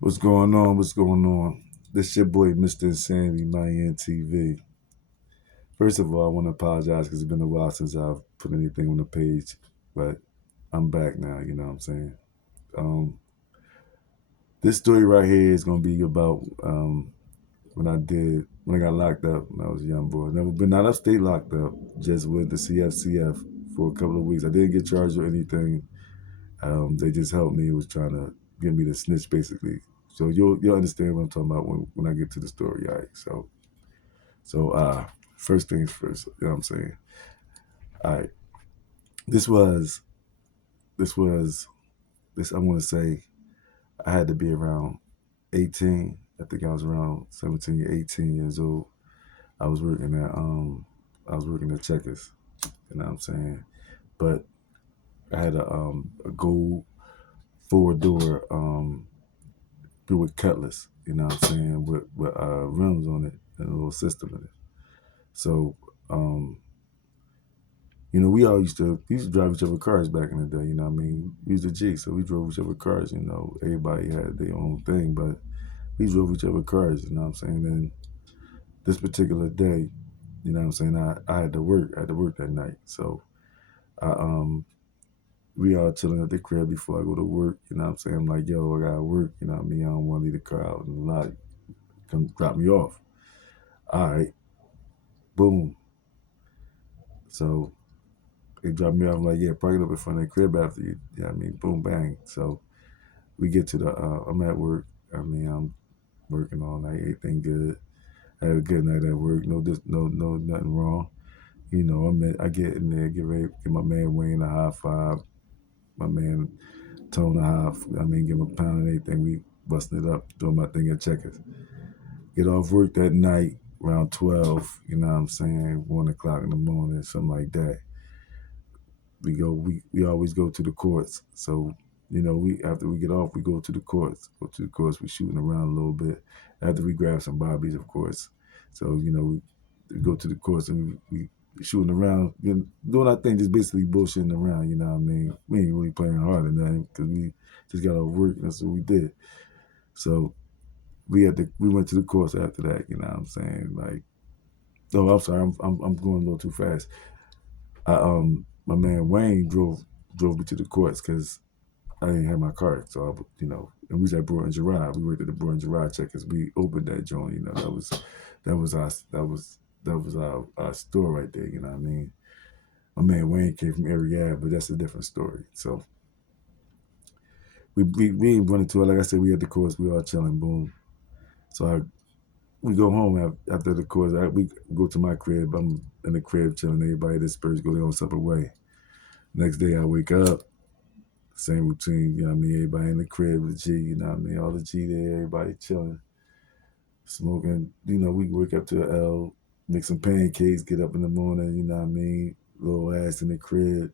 What's going on? What's going on? This your boy, Mr. Insanity, my NTV. First of all, I want to apologize because it's been a while since I've put anything on the page, but I'm back now. You know what I'm saying? Um, this story right here is gonna be about when I got locked up when I was a young boy. Never been out of state locked up. Just with the cfcf for a couple of weeks. I didn't get charged with anything. They just helped me. It was trying to get me to snitch, basically. So you'll understand what I'm talking about when I get to the story. All right. So first things first. You know what I'm saying? All right. This was this was this. I want to say I had to be around 18. I think I was around 17, 18 years old. I was working at Checkers. You know what I'm saying? But I had a gold 4-door with Cutlass, you know what I'm saying, with rims on it and a little system in it. So, we all used to drive each other cars back in the day, you know what I mean? We was a G, so we drove each other cars, everybody had their own thing, but we drove each other cars, you know what I'm saying? And this particular day, you know what I'm saying, I had to work. I had to work that night. So I we all chilling at the crib before I go to work, you know what I'm saying? I'm like, yo, I gotta work, you know what I mean? I don't want to leave the car out in the lot. Come drop me off. All right, boom. So they drop me off. I'm like, yeah, park it up in front of the crib after you. Yeah, I mean, boom, bang. So we get to I'm at work. I mean, I'm working all night. Everything good. I had a good night at work. No, nothing wrong. I get in there, get ready, give my man Wayne a high five. My man Tone a high. I mean, give him a pound and everything. We busting it up, doing my thing at Checkers. Get off work that night around 12. You know what I'm saying? 1 o'clock in the morning, something like that. We always go to the courts. So, we after we get off, we go to the courts. Go to the courts, we shooting around a little bit. After we grab some bobbies, of course. So, we go to the courts and we shooting around, doing our thing, just basically bullshitting around, you know what I mean? We ain't really playing hard or nothing because we just got off work and that's what we did. So we went to the courts after that, you know what I'm saying? Like, oh, I'm sorry, I'm going a little too fast. My man Wayne drove me to the courts because I didn't have my card, so and we was at Brewer and Gerard. We worked at the Brewer and Gerard Checkers. We opened that joint. That was our store right there. You know what I mean? My man Wayne came from area, but that's a different story. So we ain't run into it. Like I said, we at the course. We all chilling. Boom. So we go home after the course. We go to my crib. I'm in the crib chilling. Everybody dispersed, go their own separate way. Next day I wake up. Same routine, you know what I mean? Everybody in the crib, the G, you know what I mean? All the G there, everybody chilling, smoking. We wake up to the L, make some pancakes, get up in the morning, you know what I mean? Little ass in the crib,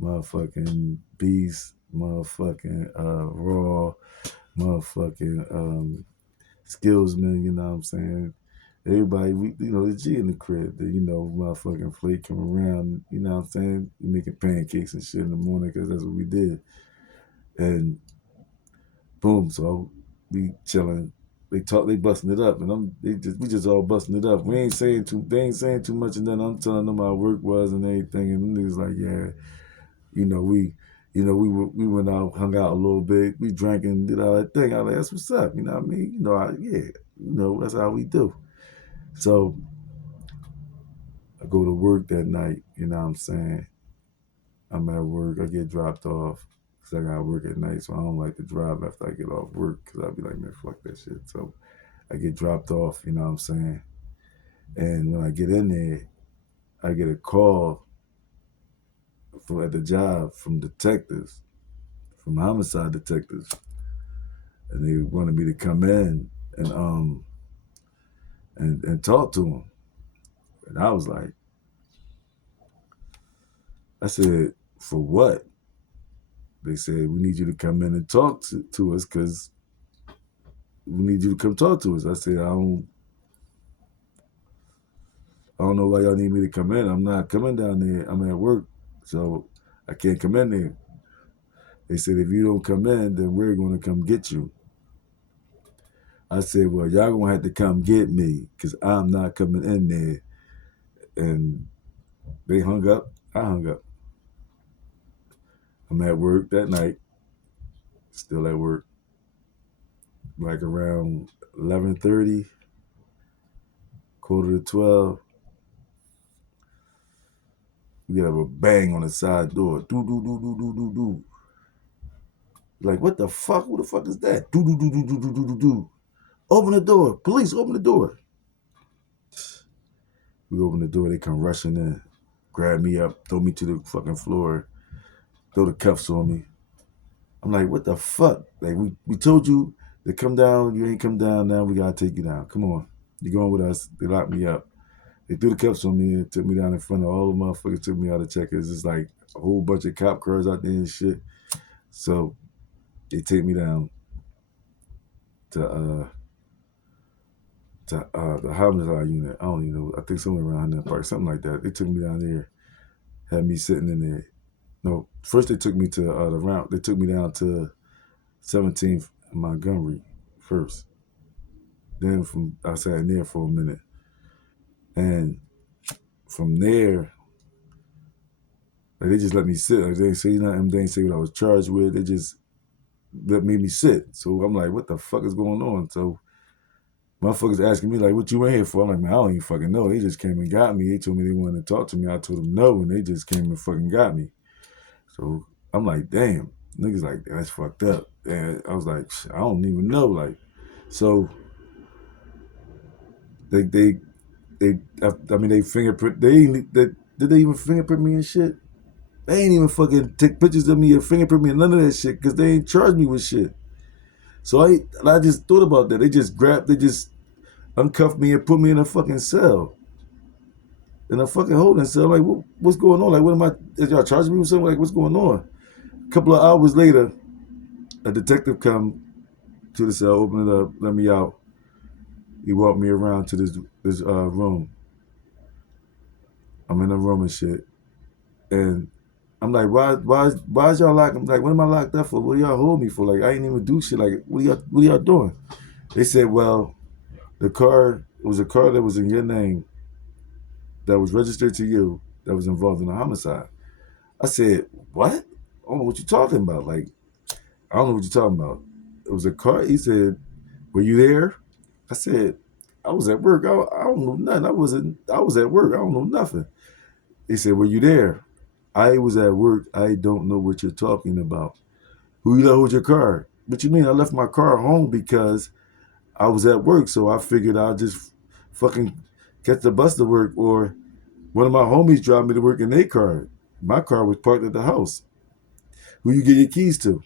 motherfucking beast, motherfucking raw, motherfucking skillsman, you know what I'm saying? Everybody, the G in the crib, motherfucking Flake come around, you know what I'm saying? We making pancakes and shit in the morning because that's what we did. And boom, so we chilling. They busting it up, and we just all busting it up. They ain't saying too much, and then I'm telling them how work was and everything, and them niggas like, yeah, we, we went out, hung out a little bit, we drank and did all that thing. I was like, that's what's up, you know what I mean? That's how we do. So I go to work that night, you know what I'm saying? I'm at work, I get dropped off because I gotta work at night, so I don't like to drive after I get off work because I'll be like, man, fuck that shit. So I get dropped off, you know what I'm saying? And when I get in there, I get a call at the job from detectives, from homicide detectives, and they wanted me to come in and talk to them. And I was like, I said, for what? They said, we need you to come in and talk to us because we need you to come talk to us. I said, I don't know why y'all need me to come in. I'm not coming down there. I'm at work, so I can't come in there. They said, if you don't come in, then we're going to come get you. I said, well, y'all gonna have to come get me because I'm not coming in there. And they hung up. I hung up. I'm at work that night, still at work, like around 11:30, quarter to 12. We get a bang on the side door. Do, do, do, do, do, do, do. Like, what the fuck? Who the fuck is that? Do, do, do, do, do, do, do, do, do. Open the door. Police, open the door. We open the door. They come rushing in, grab me up, throw me to the fucking floor, throw the cuffs on me. I'm like, what the fuck? Like, we told you to come down. You ain't come down now. We got to take you down. Come on. You going with us. They locked me up. They threw the cuffs on me and took me down in front of all the motherfuckers, took me out of checkers. It's like a whole bunch of cop cars out there and shit. So they take me down to the homicide unit. I don't even know. I think somewhere around that park, something like that. They took me down there, had me sitting in there. No, first they took me to the round. They took me down to 17th and Montgomery first. Then I sat in there for a minute, and from there, like they just let me sit. Like they didn't say nothing. They didn't say what I was charged with. They just let me sit. So I'm like, what the fuck is going on? So motherfuckers asking me like, what you in here for? I'm like, man, I don't even fucking know. They just came and got me. They told me they wanted to talk to me. I told them no, and they just came and fucking got me. So I'm like, damn. Niggas like, that's fucked up. And I was like, I don't even know. Like, so they I mean, they fingerprint. Did they even fingerprint me and shit? They ain't even fucking take pictures of me or fingerprint me and none of that shit because they ain't charged me with shit. So I just thought about that. They just uncuffed me and put me in a fucking cell. In a fucking holding cell. Like, what's going on? Like, what am I? Is y'all charging me with something? Like, what's going on? A couple of hours later, a detective come to the cell, open it up, let me out. He walked me around to this room. I'm in a room and shit. And I'm like, why is y'all locked? I'm like, what am I locked up for? What do y'all hold me for? Like, I ain't even do shit. Like, what are y'all doing? They said, well, it was a car that was in your name that was registered to you that was involved in a homicide. I said, what? I don't know what you're talking about. Like, I don't know what you're talking about. It was a car. He said, were you there? I said, I was at work. I don't know nothing. I was at work. I don't know nothing. He said, were you there? I was at work. I don't know what you're talking about. Who you hold your car? What you mean? I left my car home because I was at work. So I figured I'll just fucking catch the bus to work, or one of my homies drive me to work in their car. My car was parked at the house. Who you get your keys to?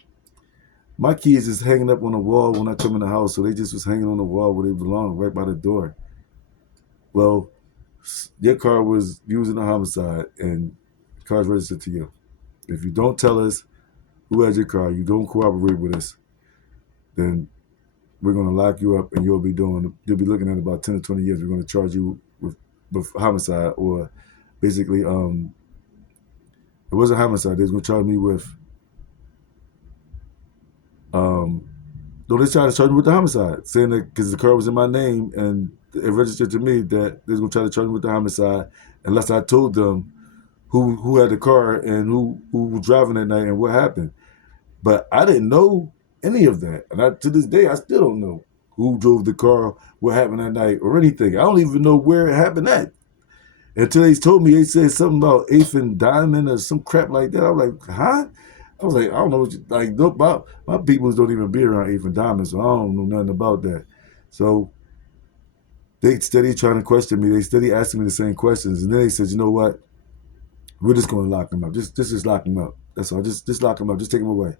My keys is hanging up on the wall when I come in the house, so they just was hanging on the wall where they belong, right by the door. Well, your car was used in a homicide, and the car's registered to you. If you don't tell us who has your car, you don't cooperate with us, then we're going to lock you up, and you'll be looking at about 10 to 20 years. We're going to charge you with homicide, or basically, it wasn't homicide. They was going to charge me with, no, they tried to charge me with the homicide, saying that because the car was in my name and it registered to me, that they was going to try to charge me with the homicide unless I told them who had the car and who was driving that night and what happened. But I didn't know any of that. And to this day, I still don't know who drove the car, what happened that night, or anything. I don't even know where it happened at. Until they told me, they said something about eighth and diamond or some crap like that. I was like, huh? I was like, I don't know what like, my peoples don't even be around eighth and diamond, so I don't know nothing about that. So they steady trying to question me. They steady asking me the same questions. And then they said, you know what? We're just going to lock him up. Just lock him up. That's all. Just lock him up. Just take him away.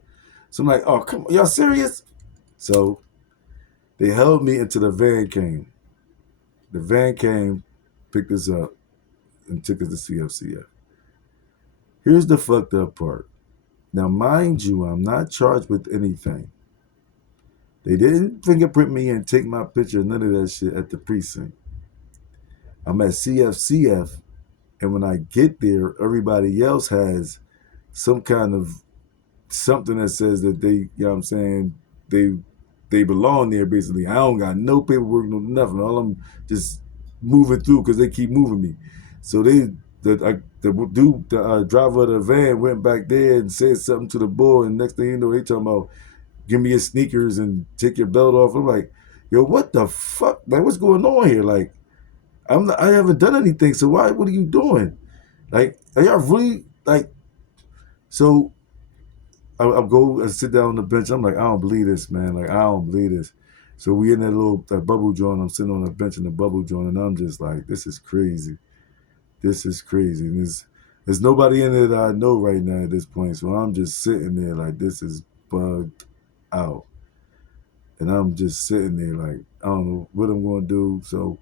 So I'm like, oh, come on. Y'all serious? So they held me until the van came. The van came, picked us up, and took us to cfcf. Here's the fucked up part. Now, mind you, I'm not charged with anything. They didn't fingerprint me and take my picture, none of that shit at the precinct. I'm at cfcf, and when I get there, everybody else has some kind of something that says that they, you know what I'm saying, they they belong there basically. I don't got no paperwork, no nothing. All I'm just moving through because they keep moving me. So the driver of the van went back there and said something to the boy, and next thing you know, they talking about give me your sneakers and take your belt off. I'm like, yo, what the fuck? Like, what's going on here? Like, I haven't done anything, so why? What are you doing? Like, are y'all really like? So I go and sit down on the bench. I'm like, I don't believe this, man. Like, I don't believe this. So we in that bubble joint. I'm sitting on the bench in the bubble joint, and I'm just like, this is crazy. This is crazy. And there's nobody in there that I know right now at this point. So I'm just sitting there like, this is bugged out. And I'm just sitting there like, I don't know what I'm going to do. So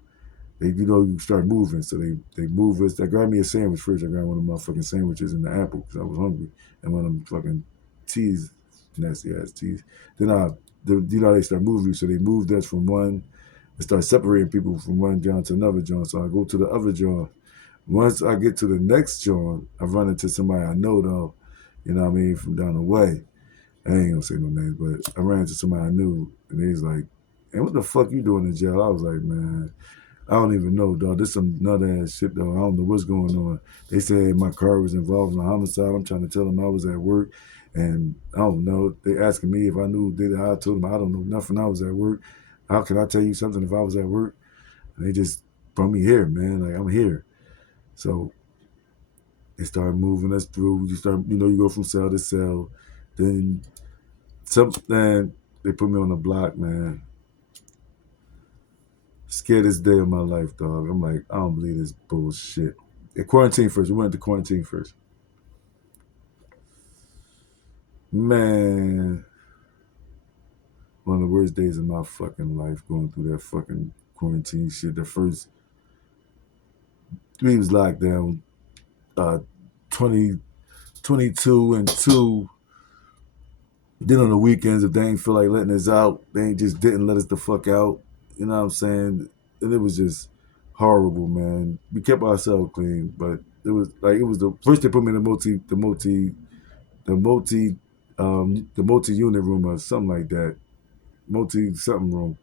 you start moving. So they move us. They grabbed me a sandwich first. I grabbed one of my fucking sandwiches and the apple because I was hungry. And one of them fucking teas, nasty ass teas. Then they start moving. So they moved us from one, and start separating people from one joint to another joint. So I go to the other joint. Once I get to the next joint, I run into somebody I know though, you know what I mean, from down the way. I ain't gonna say no names, but I ran into somebody I knew, and he's like, "Hey, what the fuck you doing in jail?" I was like, "Man, I don't even know, dog. This some nut ass shit, though. I don't know what's going on." They said my car was involved in a homicide. I'm trying to tell them I was at work, and I don't know. They asking me if I knew who did it. I told them I don't know nothing. I was at work. How can I tell you something if I was at work? And they just brought me here, man. Like I'm here. So they started moving us through. You go from cell to cell. Then something they put me on the block, man. Scaredest day of my life, dog. I'm like, I don't believe this bullshit. Quarantine first. We went to quarantine first. Man, one of the worst days of my fucking life going through that fucking quarantine shit. The first we was locked down 20, 22 and 2. Then on the weekends, if they ain't feel like letting us out, they ain't just didn't let us the fuck out. You know what I'm saying? And it was just horrible, man. We kept ourselves clean, but it was the first they put me in the multi unit room or something like that, multi something room,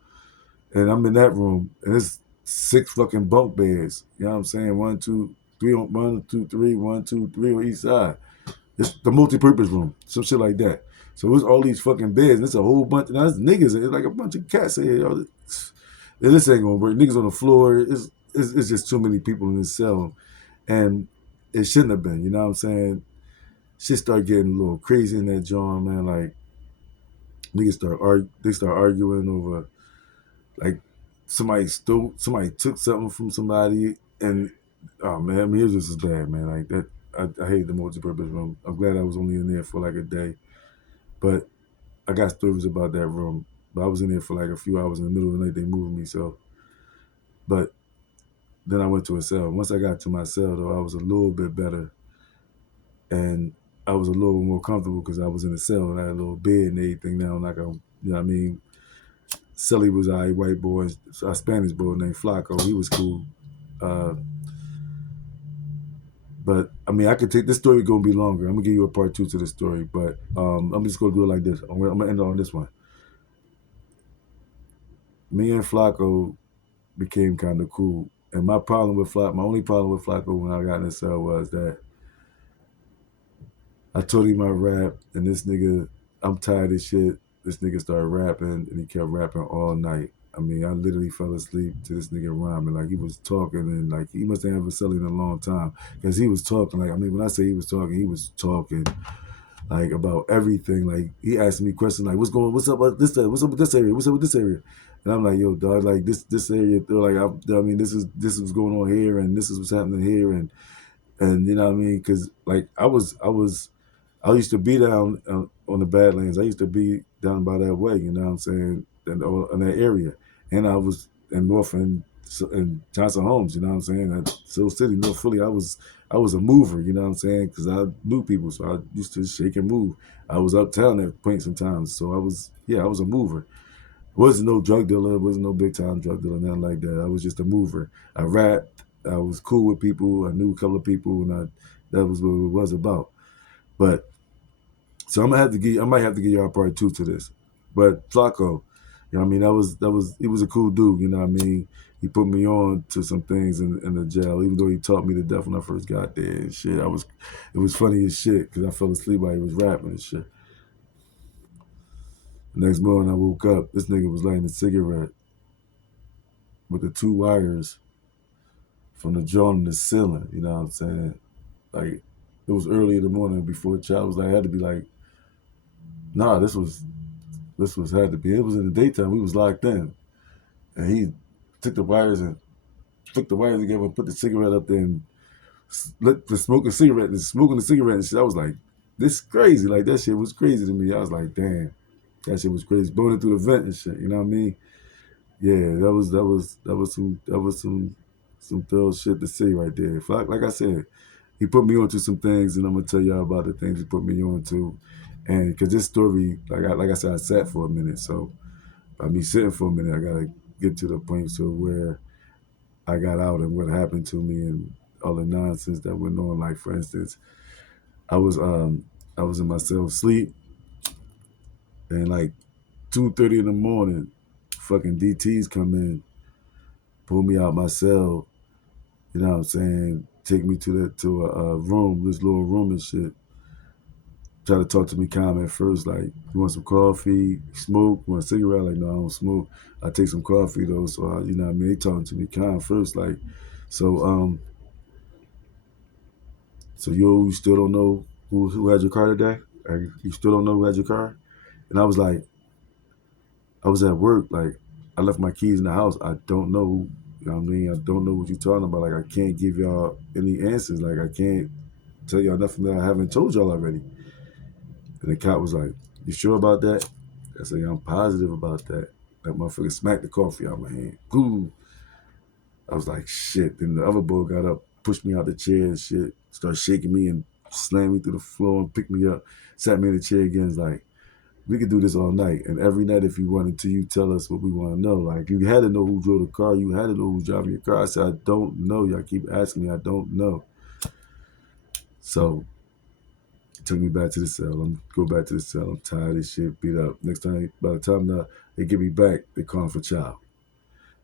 and I'm in that room, and it's 6 fucking bunk beds. You know what I'm saying? One, two, three on 1, 2, 3, 1, 2, 3 on each side. It's the multi-purpose room, some shit like that. So it's all these fucking beds, and it's a whole bunch. Now it's niggas, it's like a bunch of cats here. Yo, this ain't gonna work. Niggas on the floor. It's just too many people in this cell, and it shouldn't have been. You know what I'm saying? Shit start getting a little crazy in that joint, man. Like they start arguing over like somebody took something from somebody, and oh man, I mean it was just as bad, man. Like that, I hated the multi-purpose room. I'm glad I was only in there for like a day, but I got stories about that room. But I was in there for like a few hours in the middle of the night. They moved me, so but then I went to a cell. Once I got to my cell, though, I was a little bit better, and I was a little more comfortable because I was in a cell and I had a little bed and everything now. Like you know what I mean? Sully was a white boy, a Spanish boy named Flacco. He was cool. Uh, but I mean, I could take this story. Gonna be longer. I'm gonna give you a part 2 to the story, but I'm just gonna do it like this. I'm gonna end on this one. Me and Flacco became kind of cool, and my only problem with Flacco when I got in the cell was that I told him I rap, and this nigga, I'm tired of shit. This nigga started rapping, and he kept rapping all night. I mean, I literally fell asleep to this nigga rhyming. Like, he was talking, and like, he must have had Vasily in a long time. Because he was talking, like, I mean, when I say he was talking, like, about everything. Like, he asked me questions like, what's up with this area? What's up with this area? What's up with this area? And I'm like, yo, dog, like, this area, like, I mean, this is going on here, and this is what's happening here, and you know what I mean? Because, like, I used to be down on the Badlands. I used to be down by that way, you know what I'm saying, in that area. And I was in North and Johnson Homes, you know what I'm saying. At Sioux City, North Philly, I was a mover, you know what I'm saying, because I knew people, so I used to shake and move. I was uptown at points sometimes, so I was a mover. Wasn't no drug dealer, wasn't no big time drug dealer, nothing like that. I was just a mover. I rapped. I was cool with people. I knew a couple of people, and that was what it was about. But so I might have to give y'all part 2 to this. But Flacco, You know what I mean? He was a cool dude, you know what I mean? He put me on to some things in the jail, even though he taught me to death when I first got there and shit. It was funny as shit because I fell asleep while he was rapping and shit. The next morning I woke up, this nigga was lighting a cigarette with the two wires from the joint in the ceiling, you know what I'm saying? Like, it was early in the morning before the child was like, I had to be like, nah, this was had to be. It was in the daytime. We was locked in, and he took the wires and flicked the wires together and put the cigarette up there and lit the smoking cigarette and smoking the cigarette and shit. I was like, this is crazy. Like that shit was crazy to me. I was like, damn, that shit was crazy. Blowing it through the vent and shit. You know what I mean? Yeah, that was some thorough shit to say right there. Like I said, he put me onto some things, and I'm gonna tell y'all about the things he put me onto. And because this story, like I said, I sat for a minute. So by me sitting for a minute, I gotta get to the point so where I got out and what happened to me and all the nonsense that went on. Like for instance, I was um I was in my cell sleep and like 2:30 in the morning, fucking DTs come in, pull me out my cell, you know what I'm saying, take me to a room, this little room and shit. Try to talk to me calm at first, like, you want some coffee, smoke, you want a cigarette? Like, no, I don't smoke. I take some coffee though, so you know what I mean? They talking to me calm first, like, so so you still don't know who had your car today? Like, you still don't know who had your car? And I was like, I was at work, like, I left my keys in the house. I don't know, you know what I mean? I don't know what you're talking about. Like, I can't give y'all any answers. Like, I can't tell y'all nothing that I haven't told y'all already. And the cop was like, you sure about that? I said, yeah, I'm positive about that. That motherfucker smacked the coffee out of my hand. Boom. I was like, shit. Then the other boy got up, pushed me out the chair and shit, started shaking me and slammed me through the floor and picked me up, sat me in the chair again. It's like, we could do this all night. And every night, if you wanted to, you tell us what we want to know. Like, you had to know who drove the car. You had to know who's driving your car. I said, I don't know. Y'all keep asking me. I don't know. So he took me back to the cell. I'm go back to the cell. I'm tired of shit, beat up. Next time, by the time they get me back, they calling for child.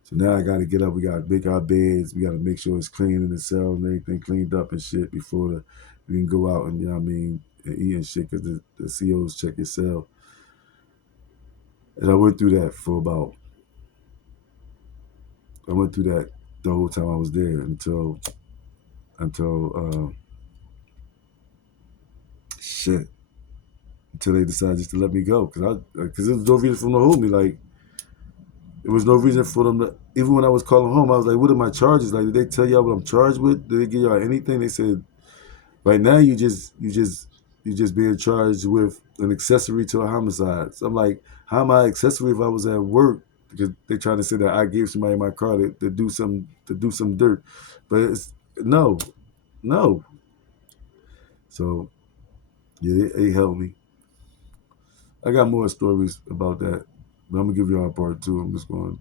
So now I got to get up. We got to make our beds. We got to make sure it's clean in the cell and everything cleaned up and shit before we can go out and, you know what I mean, and eat and shit because the COs check your cell. And I went through that the whole time I was there until shit, until they decided just to let me go. Because there was no reason for them to hold me. Like, there was no reason for them to, even when I was calling home, I was like, what are my charges? Like, did they tell y'all what I'm charged with? Did they give y'all anything? They said, right now, you just being charged with an accessory to a homicide. So I'm like, how am I accessory if I was at work? Because they trying to say that I gave somebody my car to do some dirt, but it's no, no. So yeah, it helped me. I got more stories about that, but I'm gonna give y'all a part two. I'm just gonna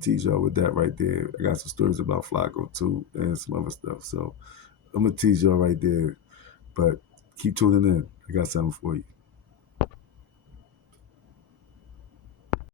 tease y'all with that right there. I got some stories about Flacco too and some other stuff. So I'm gonna tease y'all right there. But keep tuning in. I got something for you.